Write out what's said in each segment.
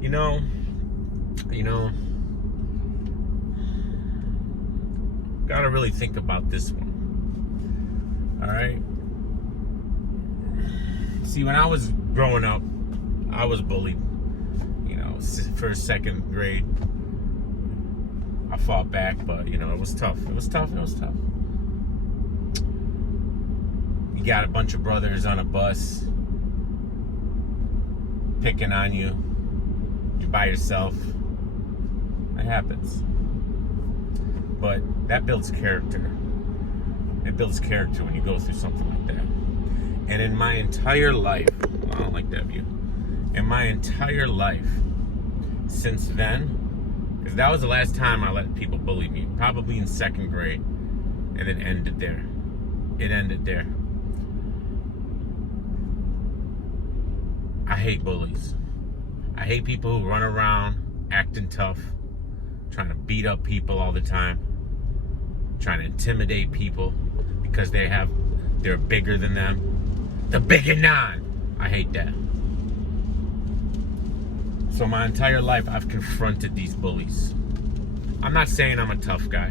You know, gotta really think about this one. All right. See, when I was growing up, I was bullied. First, second grade. I fought back, but it was tough. It was tough. You got a bunch of brothers on a bus picking on you. You're by yourself. It happens. But that builds character. It builds character when you go through something like that. And in my entire life, I don't like that view. In my entire life, since then, because that was the last time I let people bully me, probably in second grade, and it ended there. It ended there. I hate bullies. I hate people who run around acting tough, trying to beat up people all the time, trying to intimidate people because they're bigger than them. The big and non. I hate that. So my entire life, I've confronted these bullies. I'm not saying I'm a tough guy.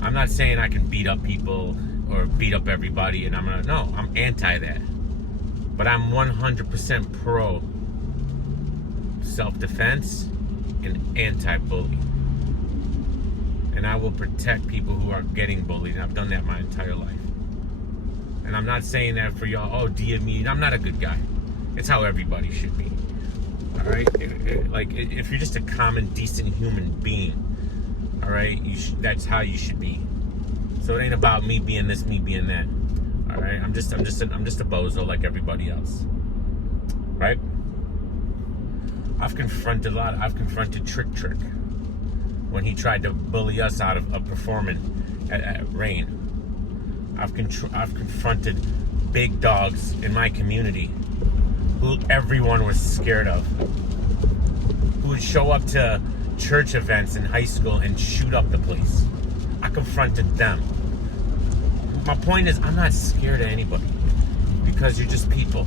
I'm not saying I can beat up people or beat up everybody, and no, I'm anti that. But I'm 100% pro self-defense and anti-bully. And I will protect people who are getting bullied, and I've done that my entire life. And I'm not saying that for y'all, DM me. I'm not a good guy. It's how everybody should be. All right? If you're just a common, decent human being, all right, that's how you should be. So it ain't about me being this, me being that. All right? I'm just a bozo like everybody else. Right? I've confronted Trick when he tried to bully us out of performing at Rain. I've confronted big dogs in my community who everyone was scared of, who would show up to church events in high school and shoot up the place. I confronted them. My point is, I'm not scared of anybody because you're just people.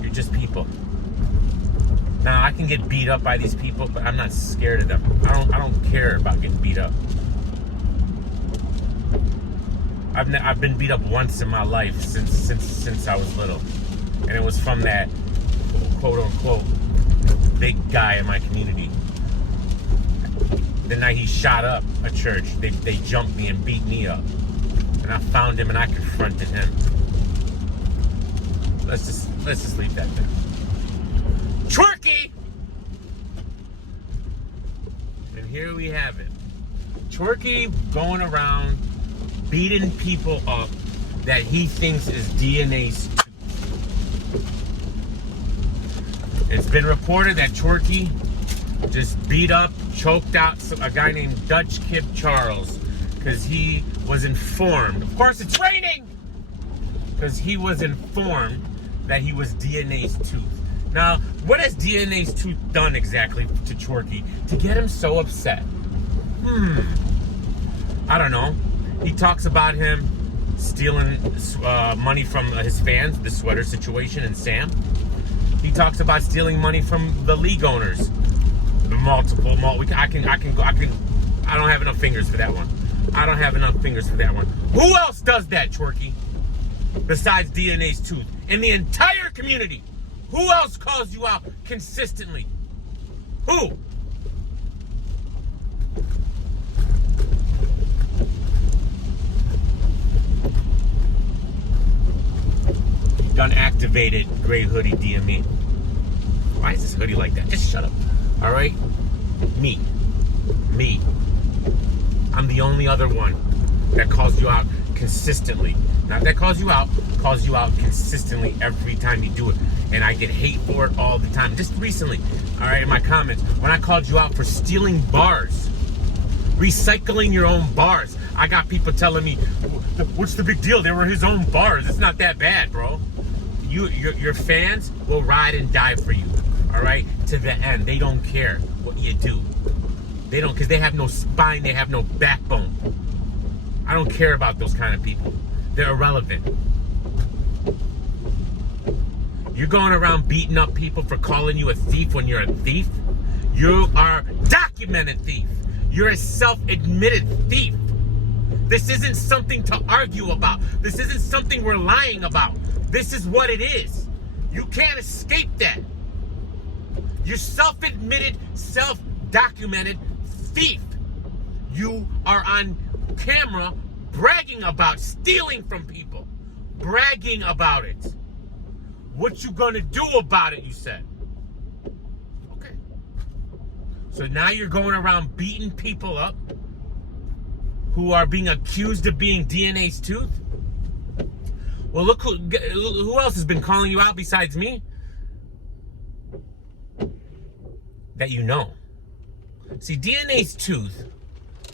You're just people. Now, I can get beat up by these people, but I'm not scared of them. I don't care about getting beat up. I've been beat up once in my life since I was little, and it was from that quote unquote big guy in my community. The night he shot up a church, they jumped me and beat me up, and I found him and I confronted him. Let's just leave that there. Tworky! And here we have it. Tworky going around beating people up that he thinks is DNA's. It's been reported that Tworky just beat up, choked out a guy named Dutch Kid Charles because he was informed. Of course, it's raining! Because he was informed that he was DNA's tooth. Now, what has DNA's tooth done exactly to Tworky to get him so upset? I don't know. He talks about him stealing money from his fans, the sweater situation, and Sam. He talks about stealing money from the league owners. The multiple. I don't have enough fingers for that one. Who else does that, Tworky? Besides DNA's tooth, in the entire community, who else calls you out consistently? Who? Done activated gray hoodie DM me. Why is this hoodie like that? Just shut up. All right? Me. I'm the only other one that calls you out consistently. Not that calls you out consistently every time you do it. And I get hate for it all the time. Just recently, all right, in my comments, when I called you out for stealing bars, recycling your own bars, I got people telling me, what's the big deal? They were his own bars. It's not that bad, bro. Your fans will ride and die for you, all right, to the end. They don't care what you do. They don't, because they have no spine, they have no backbone. I don't care about those kind of people. They're irrelevant. You're going around beating up people for calling you a thief when you're a thief. You are a documented thief. You're a self-admitted thief. This isn't something to argue about. This isn't something we're lying about. This is what it is. You can't escape that. You're self-admitted, self-documented thief. You are on camera bragging about stealing from people. Bragging about it. What you gonna do about it, you said. Okay. So now you're going around beating people up who are being accused of being DNA's tooth? Well, look who else has been calling you out besides me? That you know. See, DNA's tooth,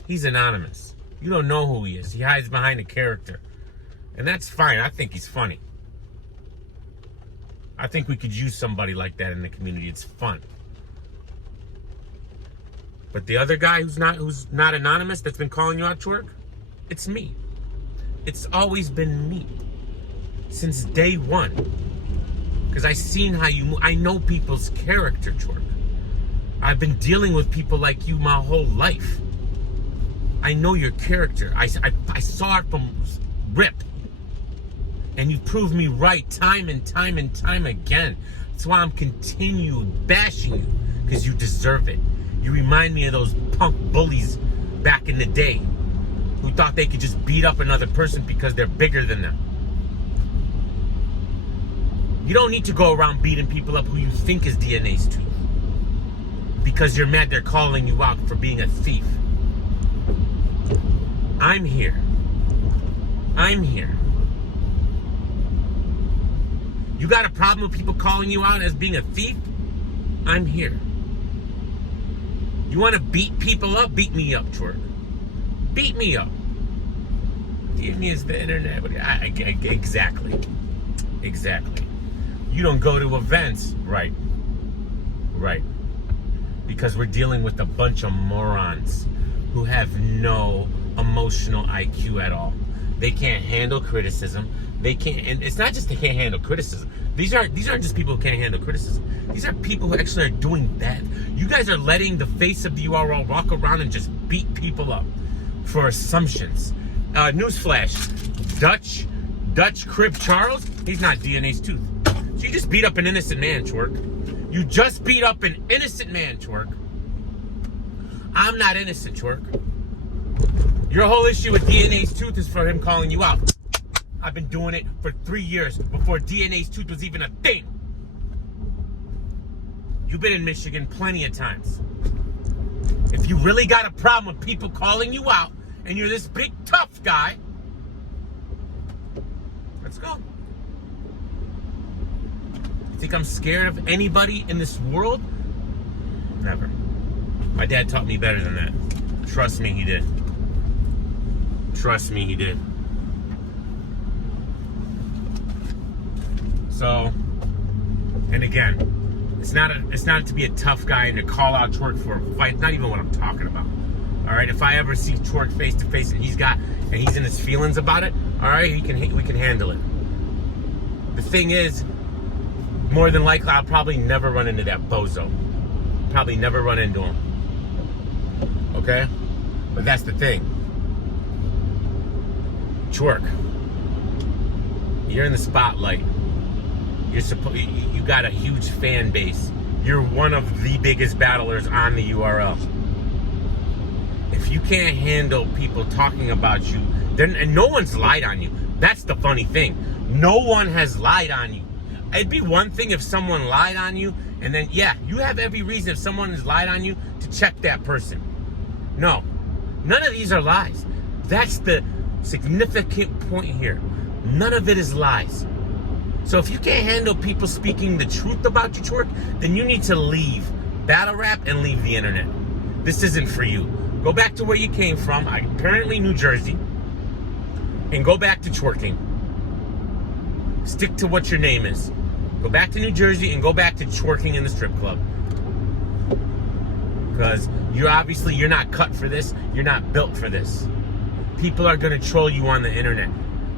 he's anonymous. You don't know who he is. He hides behind a character. And that's fine. I think he's funny. I think we could use somebody like that in the community. It's fun. But the other guy who's not anonymous, that's been calling you out, Twork, it's me. It's always been me. Since day one. Because I seen how you move. I know people's character, Twork. I've been dealing with people like you my whole life. I know your character. I saw it from rip. And you proved me right time and time and time again. That's why I'm continuing bashing you. Because you deserve it. You remind me of those punk bullies back in the day who thought they could just beat up another person because they're bigger than them. You don't need to go around beating people up who you think is DNA's tooth. Because you're mad they're calling you out for being a thief. I'm here. I'm here. You got a problem with people calling you out as being a thief? I'm here. You want to beat people up? Beat me up, Twork. Beat me up. Give me is the internet. Exactly. Exactly. You don't go to events. Right. Right. Because we're dealing with a bunch of morons who have no emotional IQ at all. They can't handle criticism. They can't, and it's not just they can't handle criticism. These aren't just people who can't handle criticism. These are people who actually are doing bad. You guys are letting the face of the URL walk around and just beat people up for assumptions. Newsflash, Dutch Crib Charles, he's not DNA's tooth. So you just beat up an innocent man, Twork. You just beat up an innocent man, Twork. I'm not innocent, Twork. Your whole issue with DNA's tooth is for him calling you out. I've been doing it for 3 years before DNA's tooth was even a thing. You've been in Michigan plenty of times. If you really got a problem with people calling you out and you're this big tough guy, let's go. You think I'm scared of anybody in this world? Never. My dad taught me better than that. Trust me, he did. Trust me, he did. So, and again, it's not to be a tough guy and to call out Twork for a fight. Not even what I'm talking about. All right, if I ever see Twork face to face and he's in his feelings about it, all right, we can handle it. The thing is, more than likely, I'll probably never run into that bozo. Probably never run into him. Okay, but that's the thing. Twork, you're in the spotlight. You got a huge fan base. You're one of the biggest battlers on the URL. If you can't handle people talking about you, then, and no one's lied on you. That's the funny thing. No one has lied on you. It'd be one thing if someone lied on you, and then, yeah, you have every reason if someone has lied on you to check that person. No, none of these are lies. That's the significant point here. None of it is lies. So if you can't handle people speaking the truth about you, Twork, then you need to leave battle rap and leave the internet. This isn't for you. Go back to where you came from, apparently New Jersey, and go back to twerking. Stick to what your name is. Go back to New Jersey and go back to twerking in the strip club. Because you're not cut for this. You're not built for this. People are going to troll you on the internet.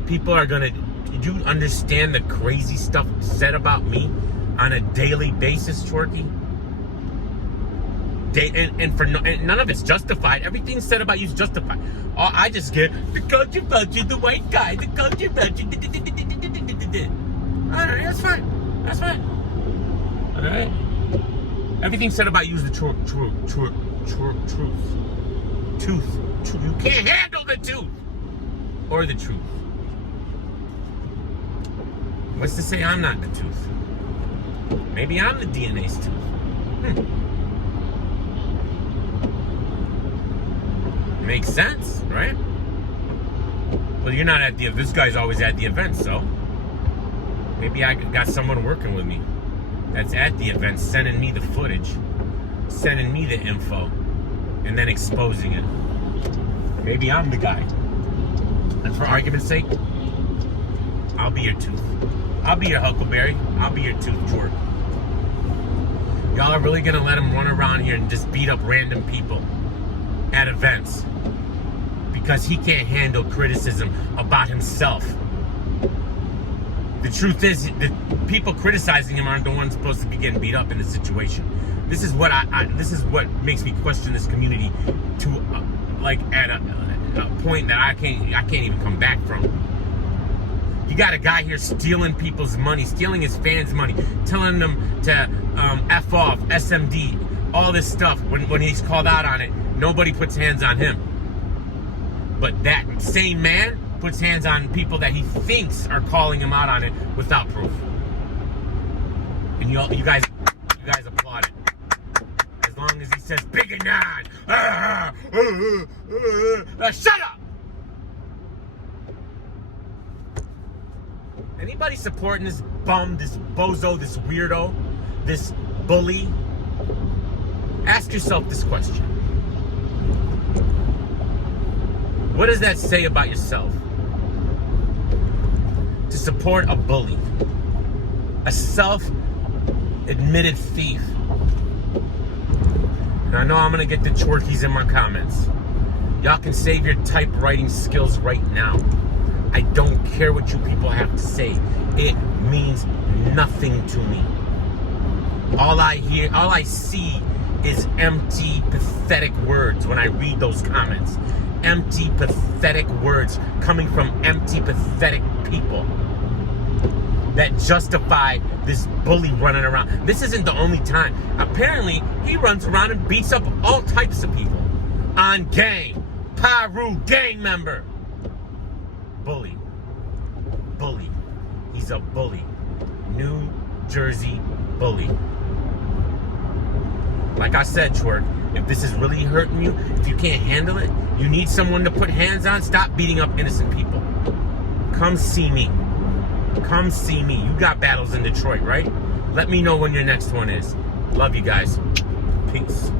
People are going to you understand the crazy stuff said about me on a daily basis, Tworky? And none of it's justified. Everything said about you is justified. All I just get, the culture vulture, the white guy, the culture vulture. All right, that's fine. That's fine. All right. Everything said about you is the truth. You can't handle the truth or the truth. What's to say I'm not the tooth? Maybe I'm the DNA's tooth. Makes sense, right? Well, you're not at the... This guy's always at the event, so... Maybe I got someone working with me that's at the event, sending me the footage, sending me the info, and then exposing it. Maybe I'm the guy. And for argument's sake, I'll be your tooth. I'll be your Huckleberry. I'll be your tooth, Twork. Y'all are really gonna let him run around here and just beat up random people at events because he can't handle criticism about himself. The truth is, the people criticizing him aren't the ones supposed to be getting beat up in this situation. This is what this is what makes me question this community to like at a point that I can't even come back from. You got a guy here stealing people's money, stealing his fans' money, telling them to F off, SMD, all this stuff. When he's called out on it, nobody puts hands on him. But that same man puts hands on people that he thinks are calling him out on it without proof. And you guys applaud it. As long as he says big and nod. Shut up! Anybody supporting this bum, this bozo, this weirdo, this bully? Ask yourself this question. What does that say about yourself? To support a bully, a self-admitted thief. And I know I'm gonna get the Tworkies in my comments. Y'all can save your typewriting skills right now. I don't care what you people have to say. It means nothing to me. All I see is empty, pathetic words when I read those comments. Empty, pathetic words coming from empty, pathetic people that justify this bully running around. This isn't the only time. Apparently, he runs around and beats up all types of people. On gang. Paru gang member. Bully. Bully. He's a bully. New Jersey bully. Like I said, Twork, if this is really hurting you, if you can't handle it, you need someone to put hands on, stop beating up innocent people. Come see me. Come see me. You got battles in Detroit, right? Let me know when your next one is. Love you guys. Peace.